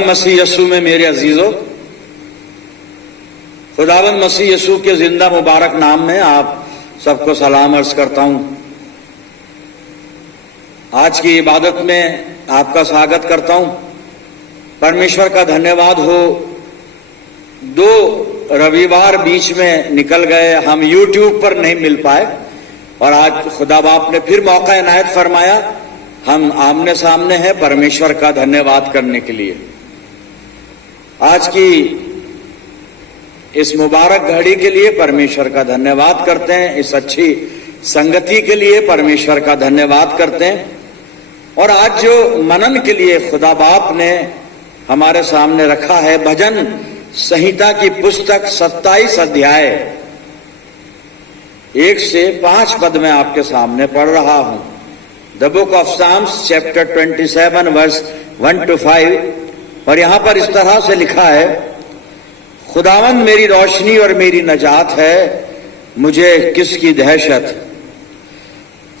खुदावंद मसीह यस्सू में मेरे अजीजों, खुदावंद मसीह यस्सू के जिंदा मुबारक नाम में आप सबको सलाम अर्ज करता हूं। आज की इबादत में आपका स्वागत करता हूं। परमेश्वर का धन्यवाद हो, 2 रविवार बीच में निकल गए, हम YouTube पर नहीं मिल पाए और आज खुदा बाप ने फिर मौका इनायत फरमाया, हम आमने सामने हैं परमेश्वर का धन्यवाद करने के लिए। आज की इस मुबारक घड़ी के लिए परमेश्वर का धन्यवाद करते हैं, इस अच्छी संगति के लिए परमेश्वर का धन्यवाद करते हैं। और आज जो मनन के लिए खुदा बाप ने हमारे सामने रखा है, भजन संहिता की पुस्तक 27 अध्याय 1 से 5 पद में आपके सामने पढ़ रहा हूं। The book of Psalms chapter 27 verse 1 to 5। और यहां पर इस तरह से लिखा है, खुदावंद मेरी रोशनी और मेरी नजात है, मुझे किसकी दहशत।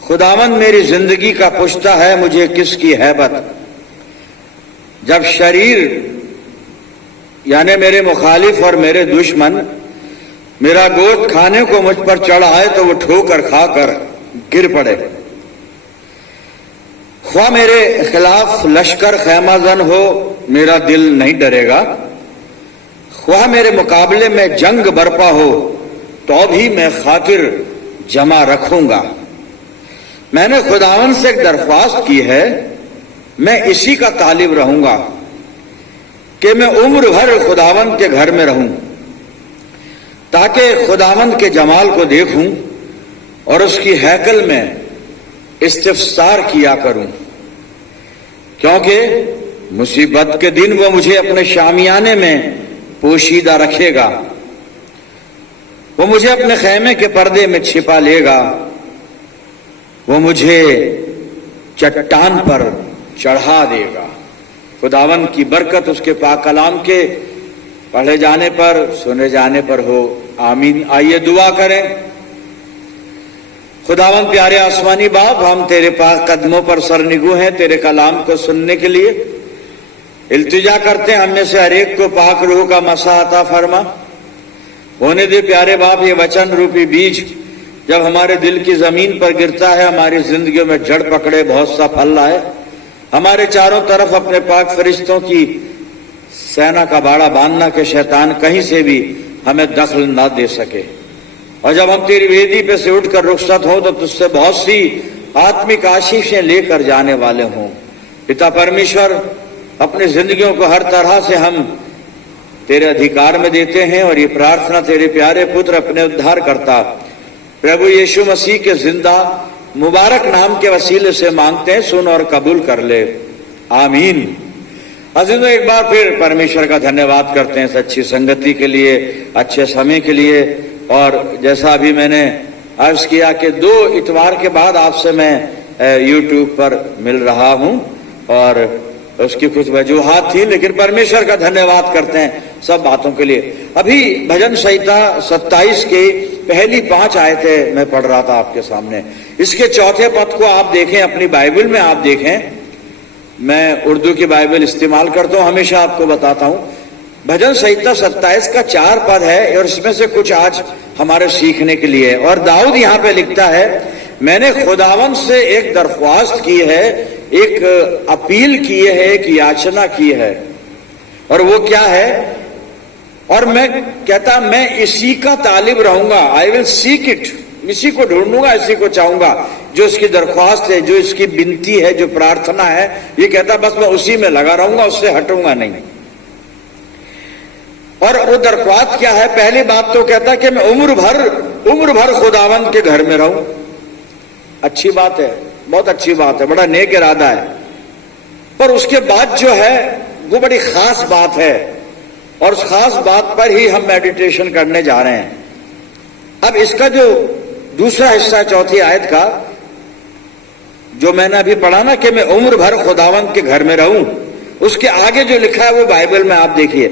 खुदावंद मेरी जिंदगी का पुश्ता है, मुझे किसकी हैबत। जब शरीर यानी मेरे मुखालिफ और मेरे दुश्मन मेरा गोश्त खाने को मुझ पर चढ़ आए तो वो ठोकर खाकर गिर पड़े। ख्वाह मेरे खिलाफ लश्कर खैमाजन हो, मेरा दिल नहीं डरेगा। ख्वाह मेरे मुकाबले में जंग बरपा हो, तो भी मैं खातिर जमा रखूंगा। मैंने खुदावन से एक दरख्वास्त की है, मैं इसी का तालिब रहूंगा कि मैं उम्र भर खुदावन के घर में रहूं, ताकि खुदावन के जमाल को देखूं और उसकी हैकल में इस्तिफ्सार किया करूं। क्योंकि मुसीबत के दिन वो मुझे अपने शामियाने में पोशीदा रखेगा, वो मुझे अपने खैमे के पर्दे में छिपा लेगा, वो मुझे चट्टान पर चढ़ा देगा। खुदावन की बरकत उसके पाक कलाम के पढ़े जाने पर, सुने जाने पर हो, आमीन। आइए दुआ करें। खुदावन प्यारे आसमानी बाप, हम तेरे पाक कदमों पर सरनिगू हैं तेरे कलाम को सुनने के लिए। इल्तिजा करते हैं हम में से हर एक को पाक रूह का मसा अता फरमा। होने दे प्यारे बाप, ये वचन रूपी बीज जब हमारे दिल की जमीन पर गिरता है, हमारी जिंदगी में जड़ पकड़े, बहुत सा फल लाए। हमारे चारों तरफ अपने पाक फरिश्तों की सेना का बाड़ा बांधना के शैतान कहीं से भी हमें दखल ना दे सके। और जब हम तेरी वेदी पे से उठकर रुखसत हो तो तुझसे बहुत सी आत्मिक आशीषें लेकर जाने वाले हों। पिता परमेश्वर, अपनी जिंदगियों को हर तरह से हम तेरे अधिकार में देते हैं और ये प्रार्थना तेरे प्यारे पुत्र अपने उद्धार करता प्रभु यीशु मसीह के जिंदा मुबारक नाम के वसीले से मांगते हैं, सुन और कबूल कर ले, आमीन। अजीजों, एक बार फिर परमेश्वर का धन्यवाद करते हैं इस अच्छी संगति के लिए, अच्छे समय के लिए। और जैसा अभी मैंने अर्ज किया कि 2 इतवार के बाद आपसे मैं YouTube पर मिल रहा हूं और उसकी कुछ वजूहात थी, लेकिन परमेश्वर का धन्यवाद करते हैं सब बातों के लिए। अभी भजन संहिता 27 के पहली 5 आयतें मैं पढ़ रहा था आपके सामने। इसके चौथे पद को आप देखें, अपनी बाइबल में आप देखें। मैं उर्दू की बाइबल इस्तेमाल करता हूं, हमेशा आपको बताता हूं। भजन संहिता 27 का 4 पद है और इसमें से कुछ आज हमारे सीखने के लिए। और दाऊद यहां पे लिखता है, मैंने खुदावन से एक दरख्वास्त की है, एक अपील की है, एक याचना की है। और वो क्या है? और मैं कहता, मैं इसी का तालिब रहूंगा। आई विल सीक इट, इसी को ढूंढूंगा, इसी को चाहूंगा। जो इसकी दरख्वास्त है, जो इसकी विनती है, जो प्रार्थना है, ये कहता बस मैं उसी में लगा रहूंगा, उससे हटूंगा नहीं। और वो दरख्वास्त क्या है? पहली बात तो कहता कि मैं उम्र भर खुदावंद के घर में रहूं। अच्छी बात है, बहुत अच्छी बात है, बड़ा नेक इरादा है। पर उसके बाद जो है वो बड़ी खास बात है और उस खास बात पर ही हम मेडिटेशन करने जा रहे हैं। अब इसका जो दूसरा हिस्सा चौथी आयत का जो मैंने अभी पढ़ा ना कि मैं उम्र भर खुदावंद के घर में रहूं, उसके आगे जो लिखा है वो बाइबल में आप देखिए,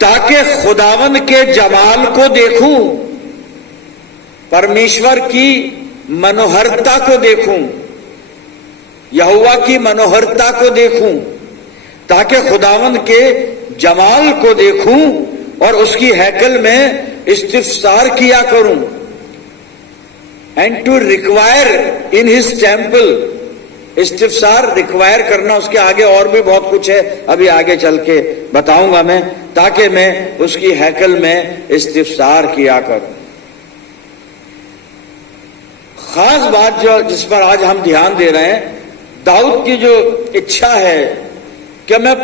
ताकि खुदावंद के जमाल को देखूं, परमेश्वर की मनोहरता को देखूं, यहोवा की मनोहरता को देखूं, ताकि खुदावंद के जमाल को देखूं और उसकी हैकल में इस्तिफ्सार किया करूं। And to require in his temple, इस्तिफ्सार रिक्वायर करना, उसके आगे और भी बहुत कुछ है, अभी आगे चल के बताऊंगा मैं, ताकि मैं उसकी हैकल में इस्तिफ्सार किया करूं। खास बात जो जिस पर आज हम ध्यान दे रहे हैं, दाऊद की जो इच्छा है कि मैं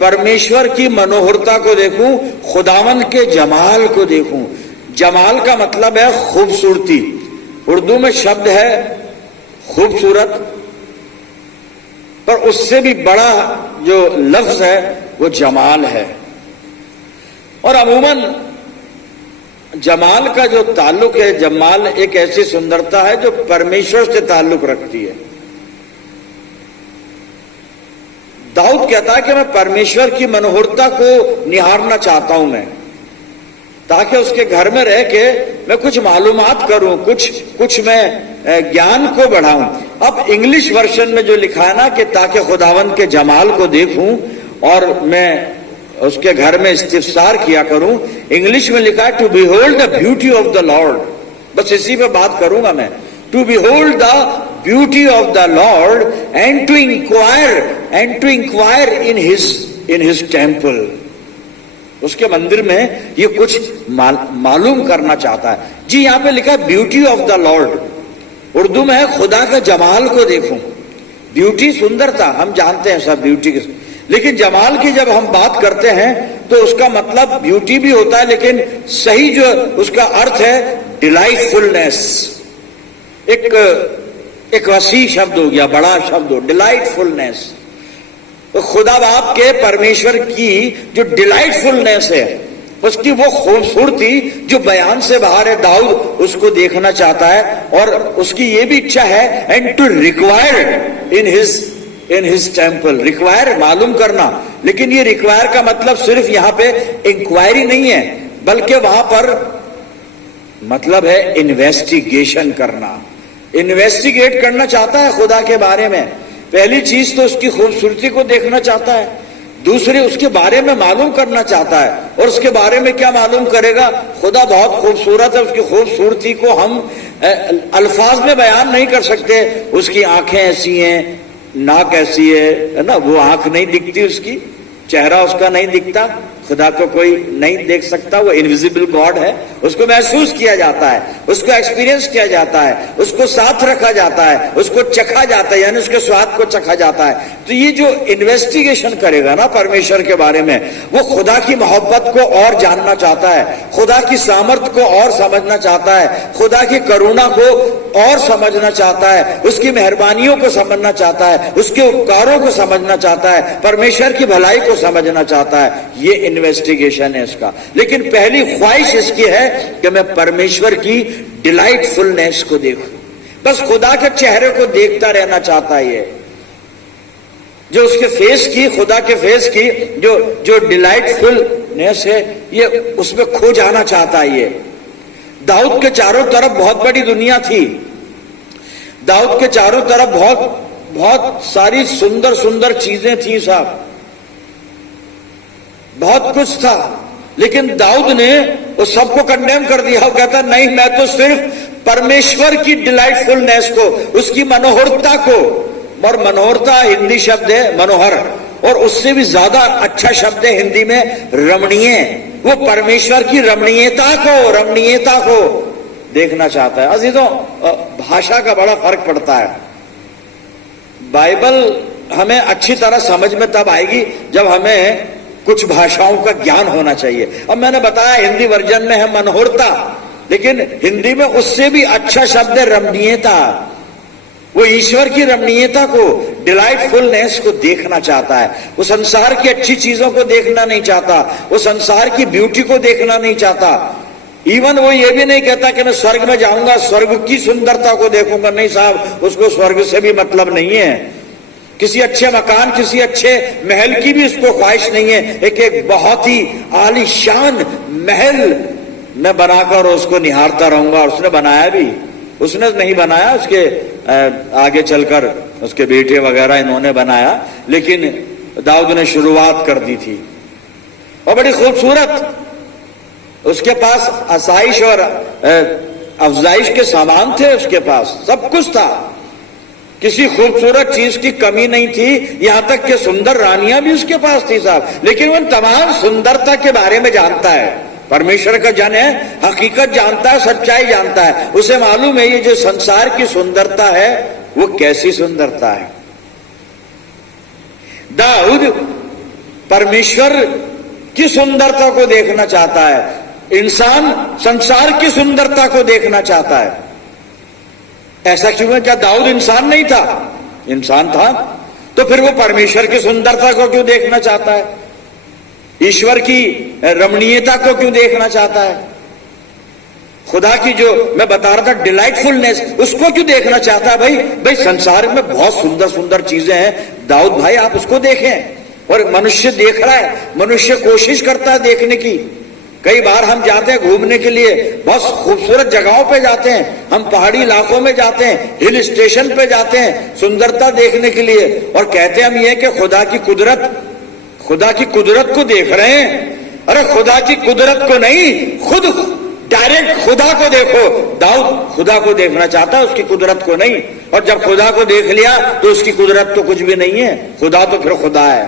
परमेश्वर की मनोहरता को देखूं, खुदावंद के जमाल को देखूं। जमाल का मतलब है खूबसूरती, उर्दू में शब्द है खूबसूरत, पर उससे भी बड़ा जो लफ्ज है वो जमाल है। और अमूमन जमाल का जो ताल्लुक है, जमाल एक ऐसी सुंदरता है जो परमेश्वर से ताल्लुक रखती है। दाऊद कहता है कि मैं परमेश्वर की मनोहरता को निहारना चाहता हूं मैं, ताकि उसके घर में रह के मैं कुछ मालूमात करूं, कुछ मैं ज्ञान को बढ़ाऊं। अब इंग्लिश वर्जन में जो लिखा है ना कि ताकि खुदावंद के जमाल को देखूं और मैं उसके घर में इस्तिफ्सार किया करूं, इंग्लिश में लिखा है to behold the beauty of the Lord. बस इसी पे बात करूंगा मैं, to behold the beauty of the Lord and to inquire in his temple. उसके मंदिर में ये कुछ मालूम करना चाहता है। जी यहां पे लिखा है beauty of the Lord, Urdu में है खुदा का जमाल को देखूं। ब्यूटी सुंदरता, हम जानते हैं सब ब्यूटी की, लेकिन जमाल की जब हम बात करते हैं तो उसका मतलब ब्यूटी भी होता है, लेकिन सही जो उसका अर्थ है डिलाइटफुलनेस। एक वसी शब्द हो गया, बड़ा शब्द हो, डिलाइटफुलनेस। तो खुदा बाप के परमेश्वर की जो डिलाइटफुलनेस है, उसकी वो खूबसूरती जो बयान से बाहर है, दाऊद उसको देखना चाहता है। और उसकी ये भी इच्छा है and to require in his temple. Require मालूम करना, लेकिन ये रिक्वायर का मतलब सिर्फ यहां पे इंक्वायरी नहीं है, बल्कि वहां पर मतलब है इन्वेस्टिगेशन करना। इन्वेस्टिगेट करना चाहता है खुदा के बारे में। पहली चीज तो उसकी खूबसूरती को देखना चाहता है, दूसरी उसके बारे में मालूम करना चाहता है। और उसके बारे में क्या मालूम करेगा? खुदा बहुत खूबसूरत है, उसकी खूबसूरती को हम अल्फाज में बयान नहीं कर सकते। उसकी आंखें ऐसी हैं, नाक ऐसी है ना, वो आंख नहीं दिखती, उसकी चेहरा उसका नहीं दिखता। खुदा को कोई नहीं देख सकता, वो इनविजिबल गॉड है। उसको महसूस किया जाता है, उसको एक्सपीरियंस किया जाता है, उसको साथ रखा जाता है, उसको चखा जाता है, यानी उसके स्वाद को चखा जाता है। तो ये जो इन्वेस्टिगेशन करेगा ना परमेश्वर के बारे में, वो खुदा की मोहब्बत को और जानना चाहता है, खुदा की सामर्थ को और समझना चाहता है, खुदा की करुणा को और समझना चाहता है, उसकी मेहरबानियों को समझना चाहता है, उसके उपकारों को समझना चाहता है, परमेश्वर की भलाई को समझना चाहता है। ये इन्वेस्टिगेशन है इसका। लेकिन पहली ख्वाहिश इसकी है कि मैं परमेश्वर की डिलाइटफुलनेस को देखूं। बस खुदा के चेहरे को देखता रहना चाहता है। ये जो उसके फेस की, खुदा के फेस की जो डिलाइटफुलनेस है, ये उसमें खो जाना चाहता है। ये दाऊद के चारों तरफ बहुत बड़ी दुनिया थी, दाऊद के चारों तरफ बहुत सारी सुंदर सुंदर चीजें थी साहब, बहुत कुछ था। लेकिन दाऊद ने उस सबको कंडेम कर दिया। वो कहता नहीं, मैं तो सिर्फ परमेश्वर की डिलाइटफुलनेस को, उसकी मनोहरता को, और मनोहरता हिंदी शब्द है मनोहर, और उससे भी ज्यादा अच्छा शब्द है हिंदी में रमणीय। वो परमेश्वर की रमणीयता को देखना चाहता है। अजीजों, भाषा का बड़ा फर्क पड़ता है। बाइबल हमें अच्छी तरह समझ में तब आएगी जब हमें कुछ भाषाओं का ज्ञान होना चाहिए। अब मैंने बताया हिंदी वर्जन में है मनोहरता, लेकिन हिंदी में उससे भी अच्छा शब्द है रमणीयता। वो ईश्वर की रमणीयता को, डिलाइटफुलनेस को देखना चाहता है। वो संसार की अच्छी चीजों को देखना नहीं चाहता, वो संसार की ब्यूटी को देखना नहीं चाहता। इवन वो ये भी नहीं कहता कि मैं स्वर्ग में जाऊंगा, स्वर्ग की सुंदरता को देखूंगा। नहीं साहब, उसको स्वर्ग से भी मतलब नहीं है। किसी अच्छे मकान, किसी अच्छे महल की भी उसको ख्वाहिश नहीं है। एक बहुत ही आलीशान महल मैं बनाकर उसको निहारता रहूंगा। और उसने बनाया भी, उसने नहीं बनाया, उसके आगे चलकर उसके बेटे वगैरह इन्होंने बनाया, लेकिन दाऊद ने शुरुआत कर दी थी, और बड़ी खूबसूरत। उसके पास आसाइश और अफजाइश के सामान थे, उसके पास सब कुछ था, किसी खूबसूरत चीज की कमी नहीं थी, यहां तक कि सुंदर रानियां भी उसके पास थी साहब। लेकिन वो तमाम सुंदरता के बारे में जानता है, परमेश्वर का जन है, हकीकत जानता है, सच्चाई जानता है, उसे मालूम है ये जो संसार की सुंदरता है वो कैसी सुंदरता है। दाऊद परमेश्वर की सुंदरता को देखना चाहता है, इंसान संसार की सुंदरता को देखना चाहता है। ऐसा क्यों है? क्या दाऊद इंसान नहीं था? इंसान था। तो फिर वो परमेश्वर की सुंदरता को क्यों देखना चाहता है? ईश्वर की रमणीयता को क्यों देखना चाहता है? खुदा की जो मैं बता रहा था डिलाइटफुलनेस, उसको क्यों देखना चाहता है? भाई संसार में बहुत सुंदर सुंदर चीजें हैं दाऊद भाई, आप उसको देखें। और मनुष्य देख रहा है, मनुष्य कोशिश करता है देखने की। कई बार हम जाते हैं घूमने के लिए, बहुत खूबसूरत जगहों पे जाते हैं, हम पहाड़ी इलाकों में जाते हैं, हिल स्टेशन पे जाते हैं सुंदरता देखने के लिए, और कहते हैं हम ये कि खुदा की कुदरत को देख रहे हैं। अरे खुदा की कुदरत को नहीं, खुद डायरेक्ट खुदा को देखो। दाऊद खुदा को देखना चाहता है, उसकी कुदरत को नहीं। और जब खुदा को देख लिया तो उसकी कुदरत तो कुछ भी नहीं है, खुदा तो फिर खुदा है,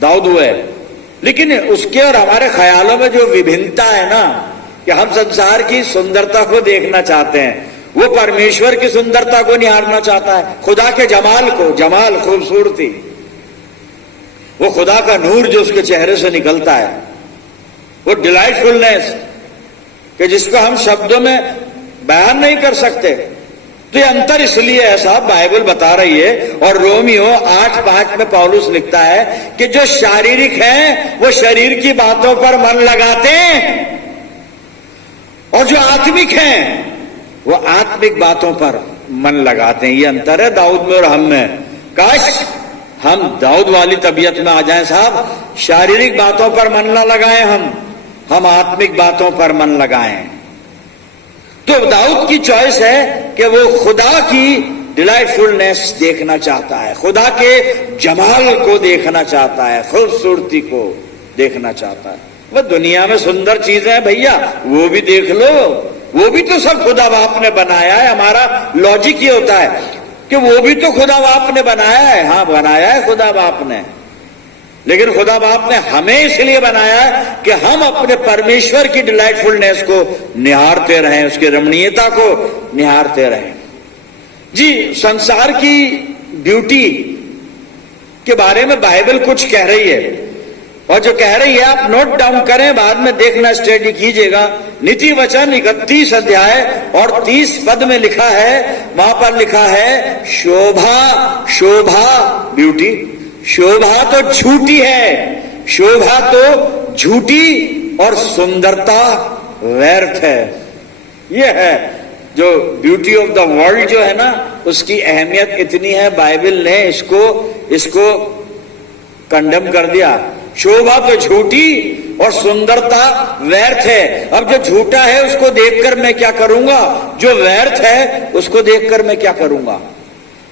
दाऊद वो है। लेकिन उसके और हमारे ख्यालों में जो विभिन्नता है ना, कि हम संसार की सुंदरता को देखना चाहते हैं, वो परमेश्वर की सुंदरता को निहारना चाहता है, खुदा के जमाल को, जमाल खूबसूरती, वो खुदा का नूर जो उसके चेहरे से निकलता है, वो डिलाइटफुलनेस कि जिसको हम शब्दों में बयान नहीं कर सकते। तो ये अंतर इसलिए है साहब, बाइबल बता रही है, और रोमियो 8:5 में पौलुस लिखता है कि जो शारीरिक हैं वो शरीर की बातों पर मन लगाते हैं, और जो आत्मिक हैं वो आत्मिक बातों पर मन लगाते हैं। ये अंतर है दाऊद में और हम में। काश हम दाऊद वाली तबीयत में आ जाएं साहब, शारीरिक बातों पर मन ना लगाएं, हम आत्मिक बातों पर मन लगाएं। तो दाऊद की चॉइस है कि वो खुदा की डिलाइटफुलनेस देखना चाहता है, खुदा के जमाल को देखना चाहता है, खूबसूरती को देखना चाहता है। वह दुनिया में सुंदर चीजें हैं भैया, वो भी देख लो, वो भी तो सब खुदा बाप ने बनाया है। हमारा लॉजिक ये होता है कि वो भी तो खुदा बाप ने बनाया है। हाँ, बनाया है खुदा बाप ने, लेकिन खुदा बाप ने हमें इसलिए बनाया है कि हम अपने परमेश्वर की डिलाइटफुलनेस को निहारते रहें, उसकी रमणीयता को निहारते रहें। जी, संसार की ब्यूटी के बारे में बाइबल कुछ कह रही है, और जो कह रही है आप नोट डाउन करें, बाद में देखना, स्टडी कीजिएगा। नीति वचन 31 अध्याय और 30 पद में लिखा है, वहां पर लिखा है शोभा, शोभा ब्यूटी, शोभा तो झूठी है, शोभा तो झूठी और सुंदरता व्यर्थ है। यह है जो ब्यूटी ऑफ द वर्ल्ड जो है ना, उसकी अहमियत इतनी है, बाइबल ने इसको कंडेम कर दिया। शोभा तो झूठी और सुंदरता व्यर्थ है। अब जो झूठा है उसको देखकर मैं क्या करूंगा, जो व्यर्थ है उसको देखकर मैं क्या करूंगा?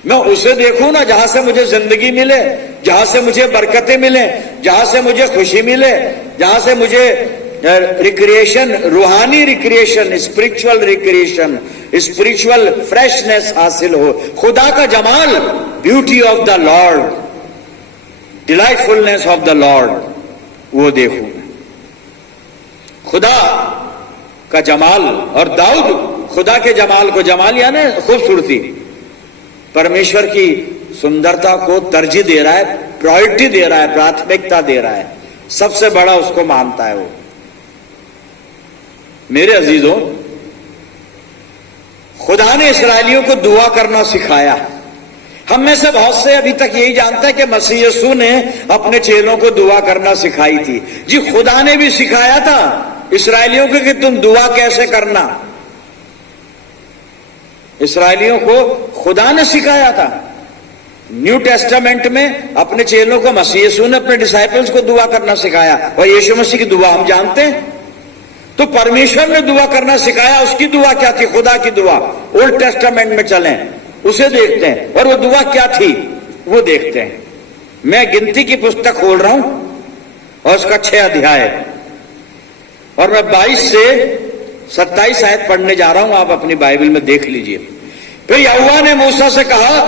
मैं उसे देखूं ना जहां से मुझे जिंदगी मिले, जहां से मुझे बरकतें मिले, जहां से मुझे खुशी मिले, जहां से मुझे रिक्रिएशन, रूहानी recreation, spiritual recreation, spiritual freshness हासिल हो। खुदा का जमाल, beauty of the Lord, delightfulness of the Lord, वो देखूं खुदा का जमाल। और दाऊद खुदा के जमाल को, जमाल यानी खूबसूरती, परमेश्वर की सुंदरता को तरजीह दे रहा है, प्रायोरिटी दे रहा है, प्राथमिकता दे रहा है, सबसे बड़ा उसको मानता है वो। मेरे अजीजों, खुदा ने इस्राएलियों को दुआ करना सिखाया। हम में से बहुत से अभी तक यही जानते हैं कि मसीह यीशु ने अपने चेलों को दुआ करना सिखाई थी। जी, खुदा ने भी सिखाया था इस्राएलियों को कि तुम दुआ कैसे करना। इस्राएलियों को खुदा ने सिखाया था। न्यू टेस्टामेंट में अपने चेलों को मसीह यीशु ने अपने डिसाइपल्स को दुआ करना सिखाया, और यीशु मसीह की दुआ हम जानते हैं। तो परमेश्वर ने दुआ करना सिखाया, उसकी दुआ क्या थी? खुदा की दुआ। ओल्ड टेस्टामेंट में चलें, उसे देखते हैं, और वो दुआ क्या थी वो देखते हैं। मैं गिनती की पुस्तक खोल रहा हूं और उसका 6 अध्याय, और मैं 22 से 27 आयत पढ़ने जा रहा हूं, आप अपनी बाइबल में देख लीजिए। फिर यहोवा ने मूसा से कहा,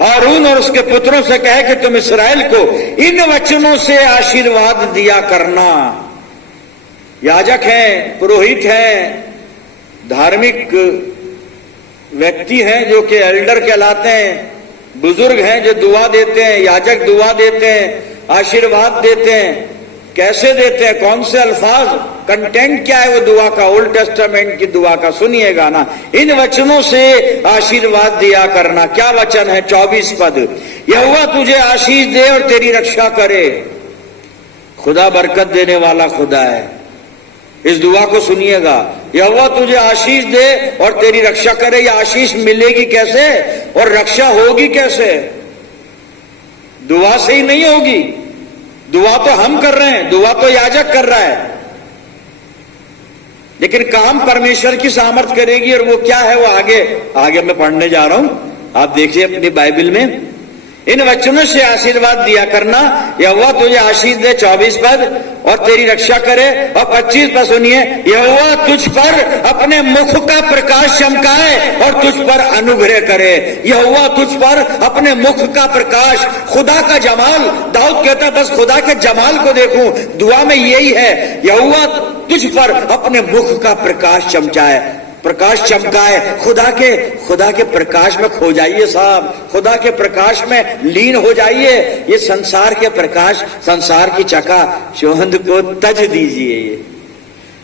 हारून और उसके पुत्रों से कहे कि तुम इस्राएल को इन वचनों से आशीर्वाद दिया करना। याजक हैं, पुरोहित हैं, धार्मिक व्यक्ति हैं जो कि एल्डर कहलाते हैं, बुजुर्ग हैं जो दुआ देते हैं, याजक दुआ देते हैं, आशीर्वाद देते हैं। कैसे देते हैं, कौन से अल्फाज, कंटेंट क्या है वो दुआ का, ओल्ड टेस्टामेंट की दुआ का सुनिएगा ना। इन वचनों से आशीर्वाद दिया करना। क्या वचन है? 24 पद, यहोवा तुझे आशीष दे और तेरी रक्षा करे। खुदा बरकत देने वाला खुदा है। इस दुआ को सुनिएगा, यहोवा तुझे आशीष दे और तेरी रक्षा करे। यह आशीष मिलेगी कैसे और रक्षा होगी कैसे? दुआ से ही नहीं होगी। दुआ तो हम कर रहे हैं, दुआ तो याजक कर रहा है, लेकिन काम परमेश्वर की सामर्थ करेगी। और वो क्या है, वो आगे मैं पढ़ने जा रहा हूं, आप देखिए अपनी बाइबल में। इन वचनों से आशीर्वाद दिया करना, यहोवा तुझे आशीष दे, 24 पद, और तेरी रक्षा करे। और 25 पद सुनिए, यहोवा तुझ पर अपने मुख का प्रकाश चमकाए और तुझ पर अनुग्रह करे। यहोवा तुझ पर अपने मुख का प्रकाश, खुदा का जमाल। दाऊद कहता है बस खुदा के जमाल को देखूं। दुआ में यही है, यहोवा तुझ पर अपने मुख का प्रकाश चमकाए। खुदा के प्रकाश में खो जाइए साहब, खुदा के प्रकाश में लीन हो जाइए। ये संसार के प्रकाश, संसार की चका चौहंद को तज दीजिए।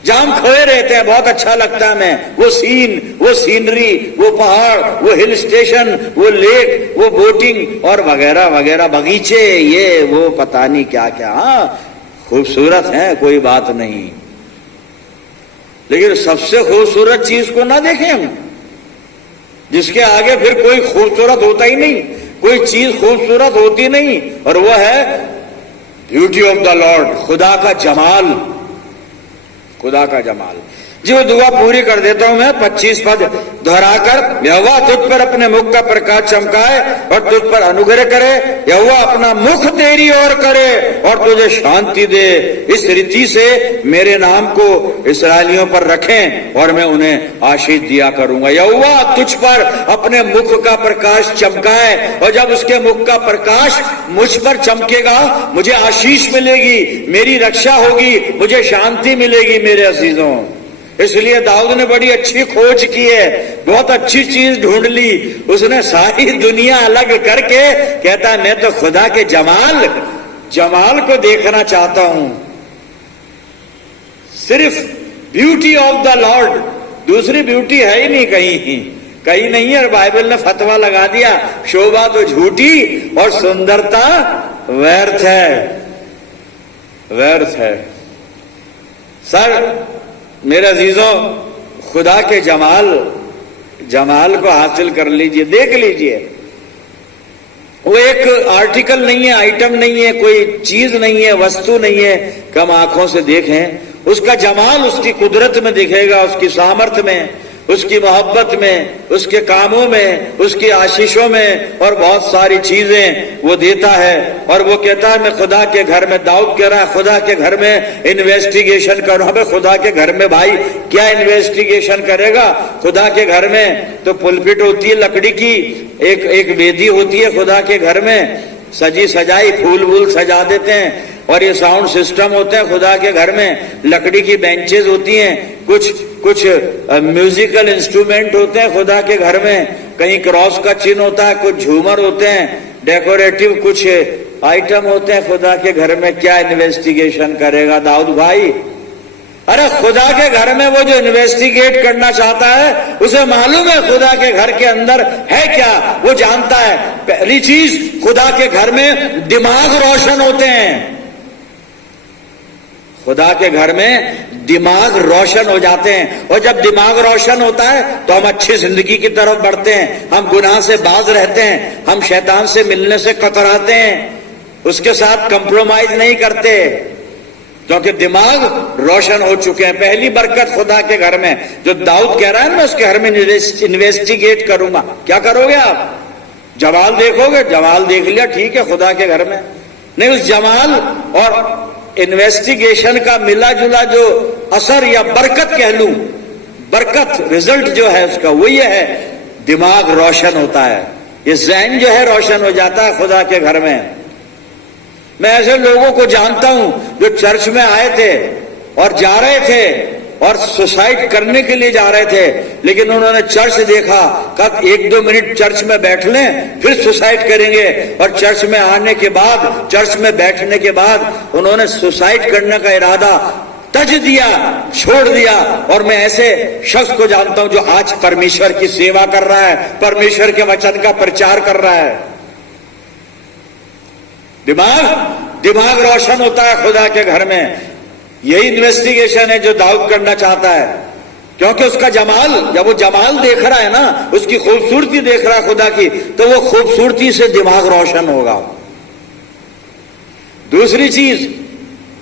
जहां हम खोए रहते हैं, बहुत अच्छा लगता है हमें वो सीन, वो सीनरी, वो पहाड़, वो हिल स्टेशन, वो लेक, वो बोटिंग और वगैरह वगैरह, बगीचे, ये वो पता नहीं क्या क्या। खूबसूरत है, कोई बात नहीं, लेकिन सबसे खूबसूरत चीज को ना देखें हम, जिसके आगे फिर कोई खूबसूरत होता ही नहीं, कोई चीज खूबसूरत होती नहीं, और वह है ब्यूटी ऑफ द लॉर्ड, खुदा का जमाल। खुदा का जमाल। जो दुआ पूरी कर देता हूं मैं, 25 पद दोहराकर, यहोवा तुझ पर अपने मुख का प्रकाश चमकाए और तुझ पर अनुग्रह करे। यहोवा अपना मुख तेरी ओर करे और तुझे शांति दे। इस रीति से मेरे नाम को इस्राएलियों पर रखें और मैं उन्हें आशीष दिया करूंगा। यहोवा तुझ पर अपने मुख का प्रकाश चमकाए, और जब उसके मुख का प्रकाश मुझ पर चमकेगा, मुझे आशीष मिलेगी, मेरी रक्षा होगी, मुझे शांति मिलेगी मेरे अजीजों। इसलिए दाऊद ने बड़ी अच्छी खोज की है, बहुत अच्छी चीज ढूंढ ली उसने, सारी दुनिया अलग करके कहता है मैं तो खुदा के जमाल को देखना चाहता हूं। सिर्फ ब्यूटी ऑफ द लॉर्ड, दूसरी ब्यूटी है ही नहीं, कहीं नहीं है। बाइबल ने फतवा लगा दिया, शोभा तो झूठी और सुंदरता व्यर्थ है। सर मेरे अजीजों, खुदा के जमाल को हासिल कर लीजिए, देख लीजिए। वो एक आर्टिकल नहीं है, आइटम नहीं है, कोई चीज नहीं है, वस्तु नहीं है, कम आंखों से देखें उसका जमाल, उसकी कुदरत में दिखेगा, उसकी सामर्थ्य में, उसकी मोहब्बत में, उसके कामों में, उसकी आशीषों में, और बहुत सारी चीजें वो देता है। और वो कहता है मैं खुदा के घर में, दाऊद कह रहा है खुदा के घर में इन्वेस्टिगेशन करो। अबे खुदा के घर में भाई क्या इन्वेस्टिगेशन करेगा? खुदा के घर में तो पुलपिट होती है लकड़ी की, एक वेदी होती है खुदा के घर में, सजी सजाई, फूल वूल सजा देते हैं, और ये साउंड सिस्टम होते हैं खुदा के घर में, लकड़ी की बेंचेस होती हैं, कुछ म्यूजिकल इंस्ट्रूमेंट होते हैं खुदा के घर में, कहीं क्रॉस का चिन्ह होता है, कुछ झूमर होते हैं, डेकोरेटिव कुछ आइटम होते हैं खुदा के घर में। क्या इन्वेस्टिगेशन करेगा दाऊद भाई? अरे खुदा के घर में वो जो इन्वेस्टिगेट करना चाहता है उसे मालूम है खुदा के घर के अंदर है क्या, वो जानता है। पहली चीज, खुदा के घर में दिमाग रोशन होते हैं। खुदा के घर में दिमाग रोशन हो जाते हैं, और जब दिमाग रोशन होता है तो हम अच्छी जिंदगी की तरफ बढ़ते हैं, हम गुनाह से बाज रहते हैं, हम शैतान से मिलने से कतराते हैं, उसके साथ कंप्रोमाइज नहीं करते, क्योंकि दिमाग रोशन हो चुके हैं। पहली बरकत खुदा के घर में, जो दाऊद कह रहा है मैं उसके घर में इन्वेस्टिगेट करूंगा। क्या करोगे आप? जमाल देखोगे? जमाल देख लिया, ठीक है, खुदा के घर में नहीं उस जमाल और इन्वेस्टिगेशन का मिला जुला जो असर या बरकत कह लूं, बरकत रिजल्ट जो है उसका वो ये है, दिमाग रोशन होता है, ये ज़हन जो है रोशन हो जाता है खुदा के घर में। मैं ऐसे लोगों को जानता हूं जो चर्च में आए थे और जा रहे थे और सुसाइड करने के लिए जा रहे थे, लेकिन उन्होंने चर्च देखा, कब 1-2 मिनट चर्च में बैठ लें फिर सुसाइड करेंगे, और चर्च में आने के बाद, चर्च में बैठने के बाद उन्होंने सुसाइड करने का इरादा तज दिया, छोड़ दिया। और मैं ऐसे शख्स को जानता हूं जो आज परमेश्वर की सेवा कर रहा है, परमेश्वर के वचन का प्रचार कर रहा है। दिमाग रोशन होता है खुदा के घर में। यही इन्वेस्टिगेशन है जो दाऊद करना चाहता है, क्योंकि उसका जमाल, जब वो जमाल देख रहा है ना, उसकी खूबसूरती देख रहा है खुदा की, तो वो खूबसूरती से दिमाग रोशन होगा। दूसरी चीज,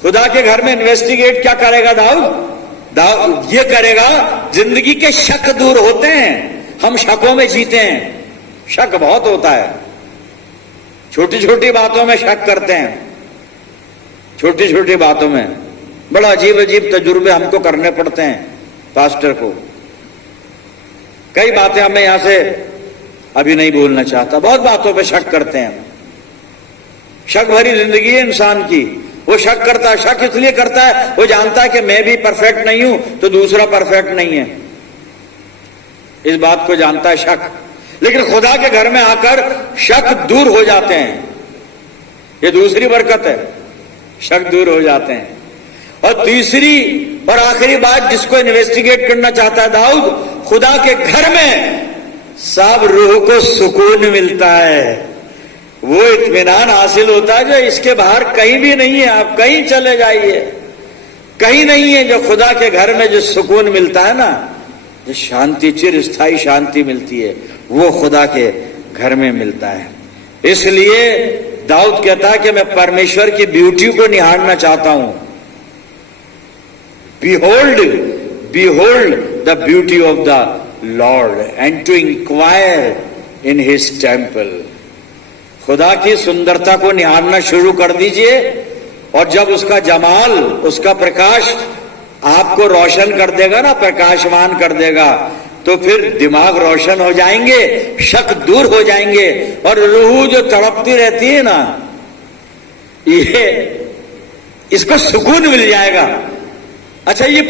खुदा के घर में इन्वेस्टिगेट क्या करेगा दाऊद ये करेगा, जिंदगी के शक दूर होते हैं। हम शकों में जीते हैं, शक बहुत होता है, छोटी छोटी बातों में शक करते हैं, छोटी छोटी बातों में बड़ा अजीब अजीब तजुर्बे हमको करने पड़ते हैं। पास्टर को कई बातें हमें यहां से अभी नहीं बोलना चाहता, बहुत बातों पे शक करते हैं। शक भरी जिंदगी है इंसान की, वो शक करता है। शक इसलिए करता है, वो जानता है कि मैं भी परफेक्ट नहीं हूं तो दूसरा परफेक्ट नहीं है, इस बात को जानता है शक। लेकिन खुदा के घर में आकर शक दूर हो जाते हैं, ये दूसरी बरकत है, शक दूर हो जाते हैं। और तीसरी और आखिरी बात जिसको इन्वेस्टिगेट करना चाहता है दाऊद, खुदा के घर में सब रूह को सुकून मिलता है, वो इत्मीनान हासिल होता है जो इसके बाहर कहीं भी नहीं है। आप कहीं चले जाइए, कहीं नहीं है जो खुदा के घर में जो सुकून मिलता है ना, जो शांति, चिरस्थायी शांति मिलती है, वो खुदा के घर में मिलता है। इसलिए दाऊद कहता है कि मैं परमेश्वर की ब्यूटी को निहारना चाहता हूं। Behold the beauty of the Lord and to inquire in His temple. खुदा की सुंदरता को निहारना शुरू कर दीजिए, और जब उसका जमाल, उसका प्रकाश आपको रोशन कर देगा ना, प्रकाशमान कर देगा, तो फिर दिमाग रोशन हो जाएंगे, शक दूर हो जाएंगे, और रूह जो तड़पती रहती है ना, ये इसको सुकून मिल जाएगा। अच्छा, ये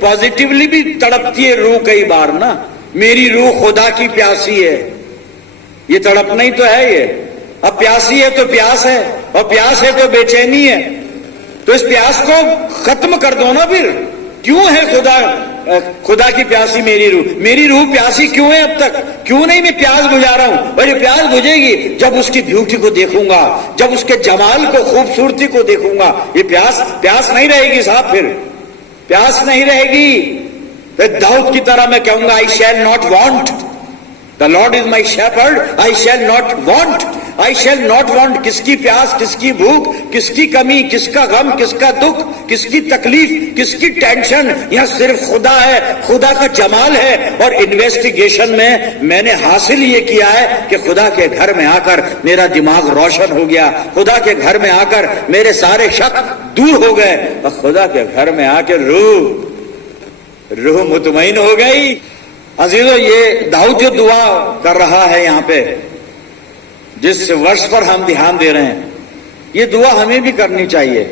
पॉजिटिवली भी तड़पती है रूह कई बार ना, मेरी रूह खुदा की प्यासी है, ये तड़पना ही तो है। ये अब प्यासी है तो प्यास है, और प्यास है तो बेचैनी है, तो इस प्यास को खत्म कर दो ना फिर। क्यों है खुदा की प्यासी मेरी रूह प्यासी क्यों है अब तक? क्यों नहीं मैं प्यास बुझा रहा हूं? और ये प्यास बुझेगी जब उसकी ब्यूटी को देखूंगा, जब उसके जमाल को, खूबसूरती को देखूंगा। ये प्यास नहीं रहेगी साहब, फिर प्यास नहीं रहेगी। दाऊद की तरह मैं कहूंगा, I shall not want, the Lord is my shepherd, I shall not want, I shall not want. किसकी प्यास, किसकी भूख, किसकी कमी, किसका गम, किसका दुख, किसकी तकलीफ, किसकी टेंशन, यह सिर्फ खुदा है, खुदा का जमाल है। और इन्वेस्टिगेशन में मैंने हासिल ये किया है कि खुदा के घर में आकर मेरा दिमाग रोशन हो गया, खुदा के घर में आकर मेरे सारे शक दूर हो गए, और खुदा के घर में आकर रूह मुतमईन हो गई। अजीजों, ये दाऊद जो दुआ कर रहा है यहाँ पे, जिस वर्ष पर हम ध्यान दे रहे हैं, ये दुआ हमें भी करनी चाहिए,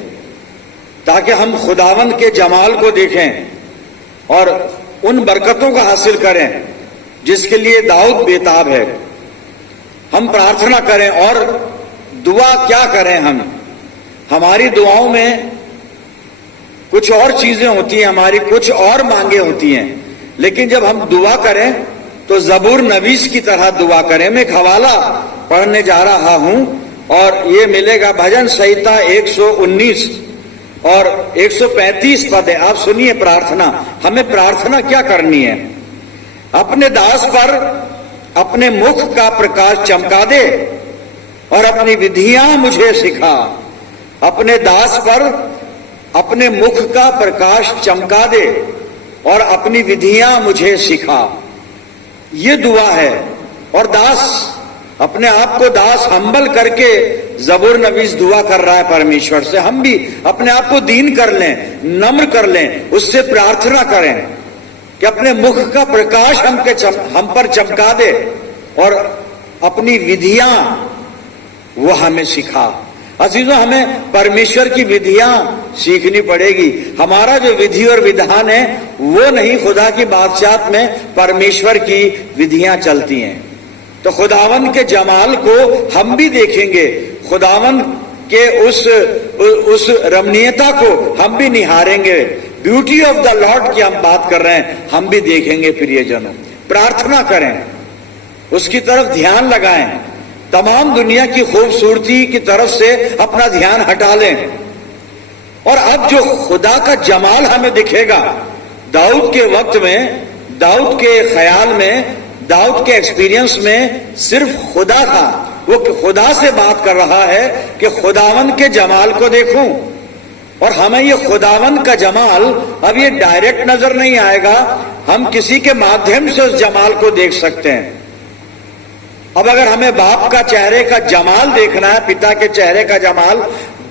ताकि हम खुदावंद के जमाल को देखें और उन बरकतों को हासिल करें जिसके लिए दाऊद बेताब है। हम प्रार्थना करें, और दुआ क्या करें हम? हमारी दुआओं में कुछ और चीजें होती हैं, हमारी कुछ और मांगे होती हैं, लेकिन जब हम दुआ करें तो जबूर नवीस की तरह दुआ करें। मैं एक हवाला पढ़ने जा रहा हूं, और ये मिलेगा भजन संहिता 119 और 135 पद है। आप सुनिए प्रार्थना। हमें प्रार्थना क्या करनी है? अपने दास पर अपने मुख का प्रकाश चमका दे और अपनी विधियां मुझे सिखा। अपने दास पर अपने मुख का प्रकाश चमका दे और अपनी विधियां मुझे सिखा। ये दुआ है। और दास अपने आप को दास हम्बल करके जबूर नवीस दुआ कर रहा है परमेश्वर से, हम भी अपने आप को दीन कर लें, नम्र कर लें, उससे प्रार्थना करें कि अपने मुख का प्रकाश हम पर चमका दे और अपनी विधियां वो हमें सिखा। अजीजों, हमें परमेश्वर की विधियां सीखनी पड़ेगी। हमारा जो विधि और विधान है वो नहीं, खुदा की बादशाहत में परमेश्वर की विधियां चलती हैं। तो खुदावन के जमाल को हम भी देखेंगे, खुदावन के उस रमणीयता को हम भी निहारेंगे। ब्यूटी ऑफ द लॉर्ड की हम बात कर रहे हैं, हम भी देखेंगे। प्रियजनों, प्रार्थना करें, उसकी तरफ ध्यान लगाएं, तमाम दुनिया की खूबसूरती की तरफ से अपना ध्यान हटा लें। और अब जो खुदा का जमाल हमें दिखेगा, दाऊद के वक्त में, दाऊद के ख्याल में, दाऊद के एक्सपीरियंस में सिर्फ खुदा था। वो खुदा से बात कर रहा है कि खुदावन के जमाल को देखूं। और हमें ये खुदावन का जमाल अब ये डायरेक्ट नजर नहीं आएगा, हम किसी के माध्यम से उस जमाल को देख सकते हैं। अब अगर हमें बाप का चेहरे का जमाल देखना है, पिता के चेहरे का जमाल,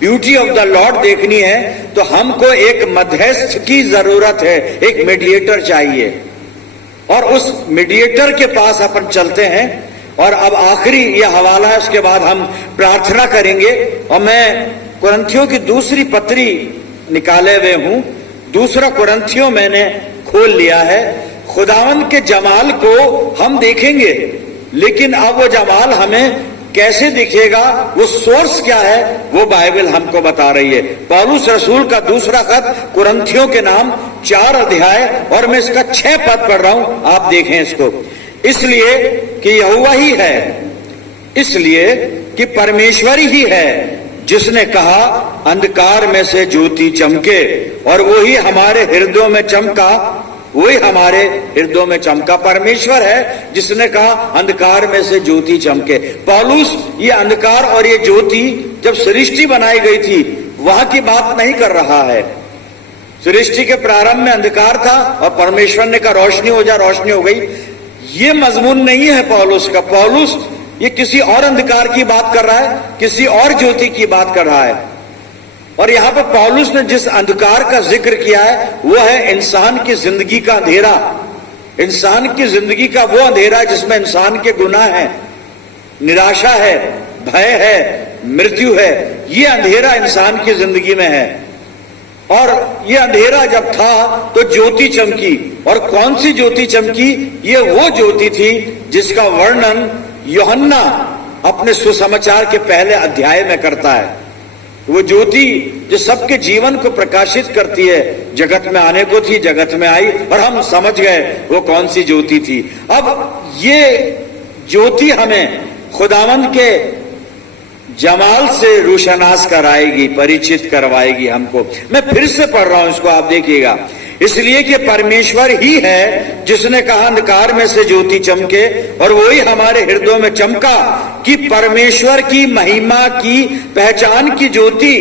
ब्यूटी ऑफ द लॉर्ड देखनी है, तो हमको एक मध्यस्थ की जरूरत है, एक मीडिएटर चाहिए। और उस मीडिएटर के पास अपन चलते हैं। और अब आखिरी यह हवाला है, उसके बाद हम प्रार्थना करेंगे। और मैं कुरिन्थियों की दूसरी पत्री निकाले हुए हूं, दूसरा कुरिन्थियों मैंने खोल लिया है। खुदावन के जमाल को हम देखेंगे, लेकिन अब वो जमाल हमें कैसे दिखेगा, वो सोर्स क्या है, वो बाइबल हमको बता रही है। पौलुस रसूल का दूसरा खत कुरिन्थियों के नाम 4 अध्याय, और मैं इसका 6 पद पढ़ रहा हूं, आप देखें इसको। इसलिए कि यहोवा ही है, इसलिए कि परमेश्वर ही है जिसने कहा अंधकार में से ज्योति चमके, और वही हमारे हृदयों में चमका, वही हमारे हृदयों में चमका। परमेश्वर है जिसने कहा अंधकार में से ज्योति चमके। पौलुस ये अंधकार और ये ज्योति जब सृष्टि बनाई गई थी वहां की बात नहीं कर रहा है। सृष्टि के प्रारंभ में अंधकार था और परमेश्वर ने कहा रोशनी हो जा, रोशनी हो गई। ये मजमून नहीं है पौलुस का। पौलुस ये किसी और अंधकार की बात कर रहा है, किसी और ज्योति की बात कर रहा है। और यहां पर पौलुस ने जिस अंधकार का जिक्र किया है वो है इंसान की जिंदगी का अंधेरा। इंसान की जिंदगी का वो अंधेरा जिसमें इंसान के गुनाह है, निराशा है, भय है, मृत्यु है। ये अंधेरा इंसान की जिंदगी में है। और ये अंधेरा जब था तो ज्योति चमकी। और कौन सी ज्योति चमकी? ये वो ज्योति थी जिसका वर्णन यूहन्ना अपने सुसमाचार के पहले अध्याय में करता है। वो ज्योति जो सबके जीवन को प्रकाशित करती है, जगत में आने को थी, जगत में आई, और हम समझ गए वो कौन सी ज्योति थी। अब ये ज्योति हमें खुदावंद के जमाल से रोशनास कराएगी, परिचित करवाएगी हमको। मैं फिर से पढ़ रहा हूं इसको, आप देखिएगा। इसलिए कि परमेश्वर ही है जिसने कहा अंधकार में से ज्योति चमके, और वही हमारे हृदयों में चमका कि परमेश्वर की महिमा की पहचान की ज्योति,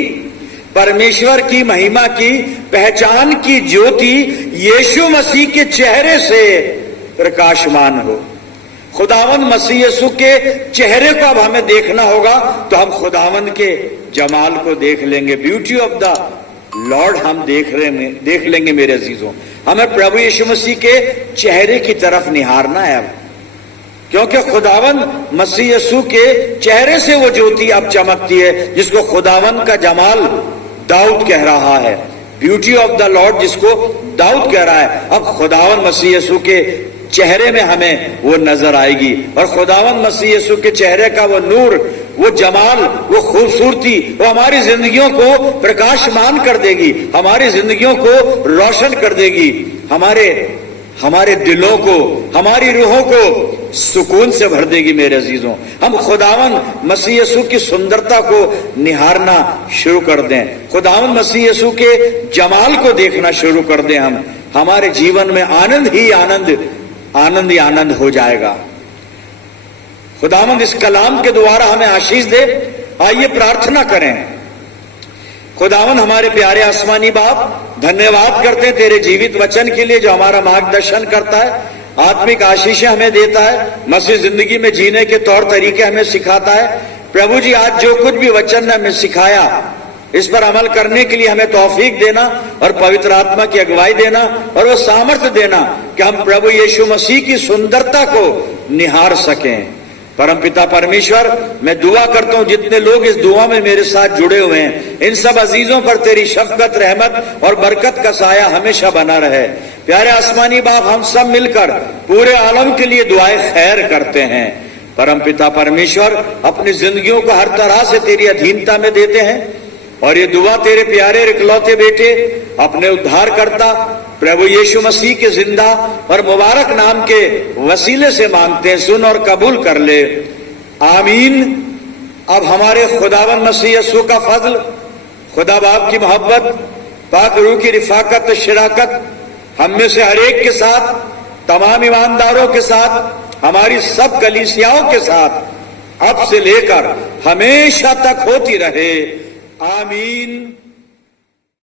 परमेश्वर की महिमा की पहचान की ज्योति यीशु मसीह के चेहरे से प्रकाशमान हो। खुदावन मसीह यीशु के चेहरे को अब हमें देखना होगा, तो हम खुदावन के जमाल को देख लेंगे। ब्यूटी ऑफ द लॉर्ड हम देख लेंगे मेरे अजीजों। हमें प्रभु यीशु मसीह के चेहरे की तरफ निहारना है अब, क्योंकि खुदावन मसीह यीशु के चेहरे से वो ज्योति अब चमकती है जिसको खुदावन का जमाल दाऊद कह रहा है। ब्यूटी ऑफ द लॉर्ड जिसको दाऊद कह रहा है, अब खुदावन मसीह यीशु के चेहरे में हमें वो नजर आएगी। और खुदावन मसीह यीशु के चेहरे का वो नूर, वो जमाल, वो खूबसूरती, वो हमारी जिंदगियों को प्रकाशमान कर देगी, हमारी जिंदगियों को रोशन कर देगी, हमारे दिलों को, हमारी रूहों को सुकून से भर देगी मेरे अजीजों। हम खुदावन मसीह यीशु की सुंदरता को निहारना शुरू कर दें, खुदावन मसीह यीशु के जमाल को देखना शुरू कर दें। हम हमारे जीवन में आनंद ही आनंद हो जाएगा। खुदावंद इस कलाम के द्वारा हमें आशीष दे। आइए प्रार्थना करें। खुदावंद हमारे प्यारे आसमानी बाप, धन्यवाद करते हैं तेरे जीवित वचन के लिए जो हमारा मार्गदर्शन करता है, आत्मिक आशीषें हमें देता है, मसीह जिंदगी में जीने के तौर तरीके हमें सिखाता है। प्रभु जी आज जो कुछ भी वचन ने हमें सिखाया, इस पर अमल करने के लिए हमें तौफीक देना और पवित्र आत्मा की अगुवाई देना और वो सामर्थ्य देना कि हम प्रभु यीशु मसीह की सुंदरता को निहार सकें। परमपिता परमेश्वर, मैं दुआ करता हूं जितने लोग इस दुआ में मेरे साथ जुड़े हुए हैं, इन सब अजीजों पर तेरी शफकत, रहमत और बरकत का साया हमेशा बना रहे। प्यारे आसमानी बाप, हम सब मिलकर पूरे आलम के लिए दुआएं खैर करते हैं। परमपिता परमेश्वर, अपनी जिंदगियों को हर तरह से तेरी अधीनता में देते हैं और ये दुआ तेरे प्यारे इकलौते बेटे अपने उद्धारकर्ता प्रभु यीशु मसीह के जिंदा और मुबारक नाम के वसीले से मांगते हैं। सुन और कबूल कर ले, आमीन। अब हमारे खुदावन मसीह यीशु का फजल, खुदा बाप की मोहब्बत, पाक रूह की रिफाकत, शराकत हम में से हर एक के साथ, तमाम ईमानदारों के साथ, हमारी सब कलीसियाओं के साथ अब से लेकर हमेशा तक होती रहे। आमीन।